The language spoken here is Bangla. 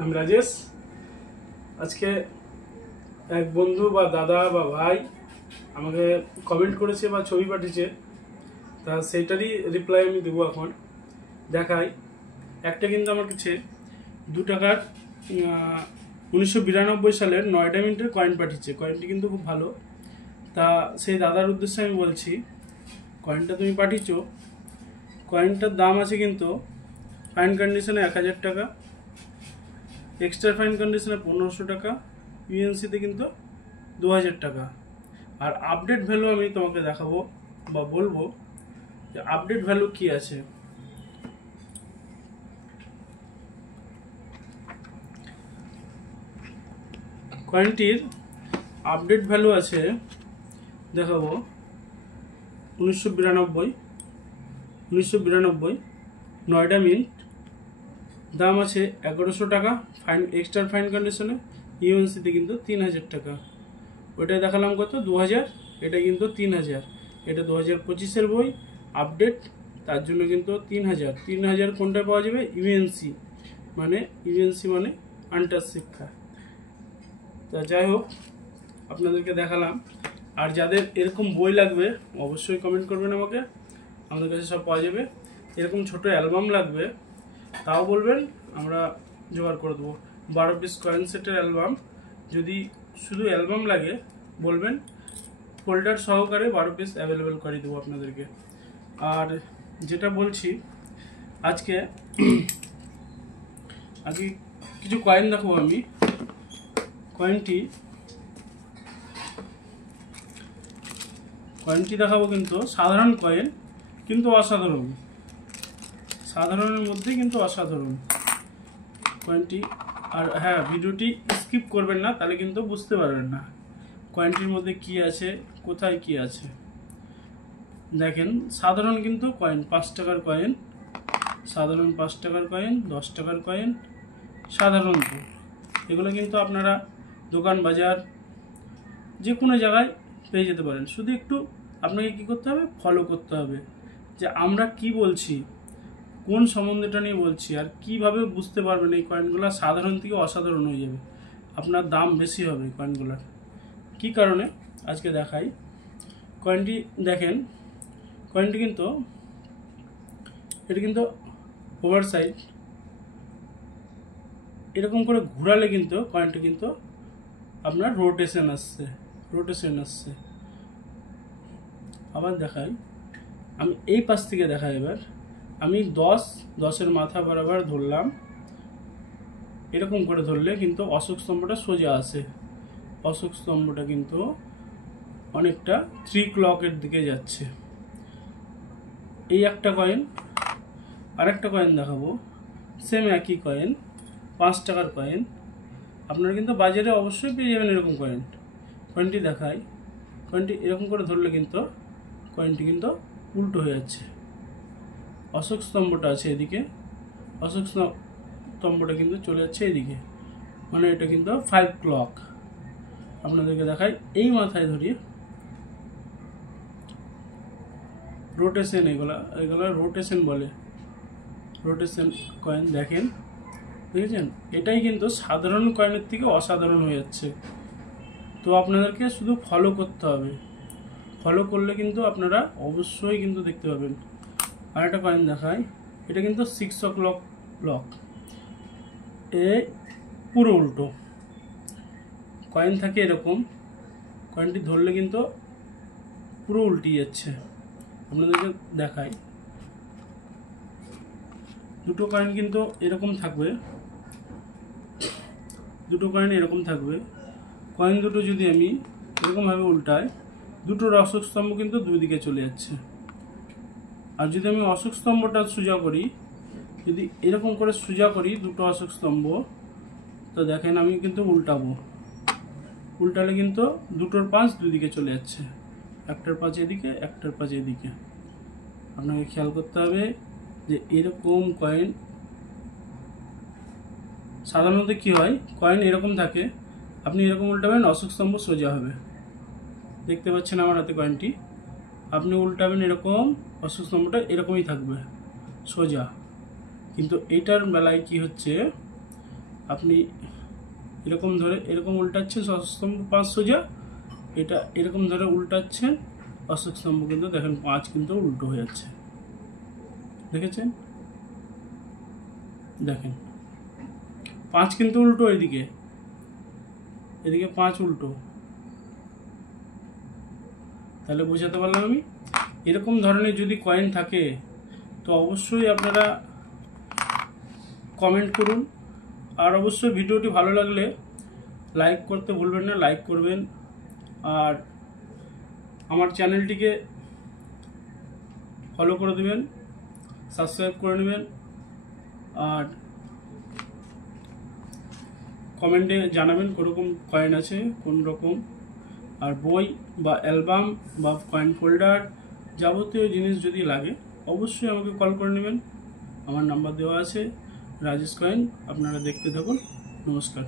আমি রাজেশ। আজকে এক বন্ধু বা দাদা বা ভাই আমাকে কমেন্ট করেছে বা ছবি পাঠিয়েছে, তা সেইটারই রিপ্লাই আমি দেবো। এখন দেখাই। একটা কিন্তু আমার কাছে 2 টাকার 1992 সালের 9টা মিনিটের কয়েন পাঠিয়েছে। কয়েনটি কিন্তু খুব ভালো। তা সেই দাদার উদ্দেশ্যে আমি বলছি, কয়েনটা তুমি পাঠিয়েছো, কয়েনটার দাম আছে কিন্তু ফাইন কন্ডিশনে 1000 টাকা, এক্সট্রা ফাইন কন্ডিশনে 1500 টাকা, ইউএনসিতে কিন্তু 2000 টাকা। আর আপডেট ভ্যালু আমি তোমাকে দেখাবো বা বলবো যে আপডেট ভ্যালু কি আছে। কয়েনটির আপডেট ভ্যালু আছে, দেখাবো। 1992 9টা মিনিট, দাম আছে 1100 টাকা, ফাইন এক্সট্রা ফাইন কন্ডিশনে, ইউএনসিতে কিন্তু 3000 টাকা। ওইটা দেখালাম কত, 2000, এটা কিন্তু 3000। এটা 2025-এর বই আপডেট, তার জন্য কিন্তু 3000। 3000 কোনটা পাওয়া যাবে? ইউএনসি মানে আন্টার শিক্ষা। তা যাই হোক, আপনাদেরকে দেখালাম। আর যাদের এরকম বই লাগবে অবশ্যই কমেন্ট করবেন আমাকে, আমাদের কাছে সব পাওয়া যাবে। এরকম ছোট অ্যালবাম লাগবে তাও বলবেন, আমরা জোগাড় করে দেবো। 12 পিস কয়েন সেটের অ্যালবাম, যদি শুধু অ্যালবাম লাগে বলবেন, ফোল্ডার সহকারে 12 পিস অ্যাভেলেবেল করে দেবো আপনাদেরকে। আর যেটা বলছি, আজকে আগে কিছু কয়েন দেখাবো আমি। কয়েনটি দেখাবো কিন্তু সাধারণ কয়েন, কিন্তু অসাধারণ, সাধারণের মধ্যে কিন্তু অসাধারণ কয়েনটি। আর হ্যাঁ, ভিডিওটি স্কিপ করবেন না, তাহলে কিন্তু বুঝতে পারবেন না কয়েনটির মধ্যে কি আছে, কোথায় কি আছে। দেখেন, সাধারণ কিন্তু কয়েন, 5 টাকার কয়েন, সাধারণ 5 টাকার কয়েন, 10 টাকার কয়েন, সাধারণত এগুলো কিন্তু আপনারা দোকান বাজার যে কোনো জায়গায় পেয়ে যেতে পারেন। শুধু একটু আপনাকে কি করতে হবে, ফলো করতে হবে যে আমরা কি বলছি, কোন সম্বন্ধটা নিয়ে বলছি, আর কিভাবে বুঝতে পারবেন এই কয়েনগুলো সাধারণ থেকে অসাধারণ হয়ে যাবে, আপনার দাম বেশি হবে এই কয়েনগুলোর। কী কারণে আজকে দেখাই। কয়েনটি দেখেন, কয়েনটি কিন্তু এটা কিন্তু ওভার সাইড, এরকম করে ঘোরালে কিন্তু কয়েনটি কিন্তু আপনার রোটেশন আসছে। আবার দেখাই, আমি এই পাশ থেকে দেখাই। এবার আমি 10-10-এর মাথা বরাবর ধরলাম, এরকম করে ধরলে কিন্তু অশোক স্তম্ভটা সোজা আসে। অশোক স্তম্ভটা কিন্তু অনেকটা 3 ক্লকের দিকে যাচ্ছে। এই একটা কয়েন। আরেকটা কয়েন দেখাবো, সেম একই কয়েন, 5 টাকার কয়েন। আপনারা কিন্তু বাজারে অবশ্যই পেয়ে যাবেন এরকম কয়েন। কয়েনটি দেখাই। কয়েনটি এরকম করে ধরলে কিন্তু কয়েনটি কিন্তু উল্টো হয়ে যাচ্ছে। অশোক স্তম্ভটা আছে এদিকে, অশোক স্তম্ভটা কিন্তু চলে যাচ্ছে এদিকে, মানে এটা কিন্তু 5 ক্লক। আপনাদেরকে দেখাই, এই মাথায় ধরিয়ে রোটেশন, এগুলো রোটেশন বলে, রোটেশন কয়েন। দেখেছেন, এটাই কিন্তু সাধারণ কয়েনের থেকে অসাধারণ হয়ে যাচ্ছে। তো আপনাদেরকে শুধু ফলো করতে হবে, ফলো করলে কিন্তু আপনারা অবশ্যই কিন্তু দেখতে পাবেন। আর একটা কয়েন দেখাই, এটা কিন্তু 6 o'clock ব্লক, এ পুরো উল্টো কয়েন থাকে এরকম, কয়েনটি ধরলে কিন্তু পুরো উল্টে যাচ্ছে। আপনাদেরকে দেখাই, দুটো কয়েন কিন্তু এরকম থাকবে, দুটো কয়েন এরকম থাকবে। কয়েন দুটো যদি আমি এরকমভাবে উল্টাই, দুটোর অশোক স্তম্ভ কিন্তু দুই দিকে চলে যাচ্ছে। আর যদি আমি অশোক স্তম্ভটা সোজা করি, যদি এরকম করে সোজা করি দুটো অশোক স্তম্ভ, তো দেখেন আমি কিন্তু উল্টালে কিন্তু দুটোর পাঁচ দুই দিকে চলে যাচ্ছে, একটার পাঁচ এদিকে, একটার পাঁচ এদিকে। আপনাকে খেয়াল করতে হবে যে এরকম কয়েন সাধারণত কি হয়, কয়েন এরকম থাকে, আপনি এরকম উল্টাবেন, অশোক স্তম্ভ সোজা হবে। দেখতে পাচ্ছেন আমার হাতে কয়েনটি, আপনি উল্টাবেন এরকম, অশোক স্তম্ভটা এরকমই থাকবে সোজা। কিন্তু এইটার বেলায় কি হচ্ছে, আপনি এরকম ধরে এরকম উল্টাচ্ছেন অষ্টস্তম্ভ 5 সোজা, এটা এরকম ধরে উল্টাচ্ছেন অশোক স্তম্ভ, কিন্তু দেখেন 5 কিন্তু উল্টো হয়ে যাচ্ছে, দেখেছেন? দেখেন 5 কিন্তু উল্টো, এদিকে 5 উল্টো। তাহলে বোঝাতে পারলাম আমি? এরকম ধরনের যদি কয়েন থাকে তো অবশ্যই আপনারা কমেন্ট করুন, আর অবশ্যই ভিডিওটি ভালো লাগলে লাইক করতে ভুলবেন না, লাইক করবেন। আর আমার চ্যানেলটিকে ফলো করে দেবেন, সাবস্ক্রাইব করে নেবেন, আর কমেন্টে জানাবেন কোরকম কয়েন আছে, কোন রকম। আর বই বা অ্যালবাম বা কয়েন ফোল্ডার যাবতীয় জিনিস যদি লাগে অবশ্যই আমাকে কল করে নেবেন, আমার নাম্বার দেওয়া আছে, রাজেশ কয়েন। আপনারা দেখতে থাকুন। নমস্কার।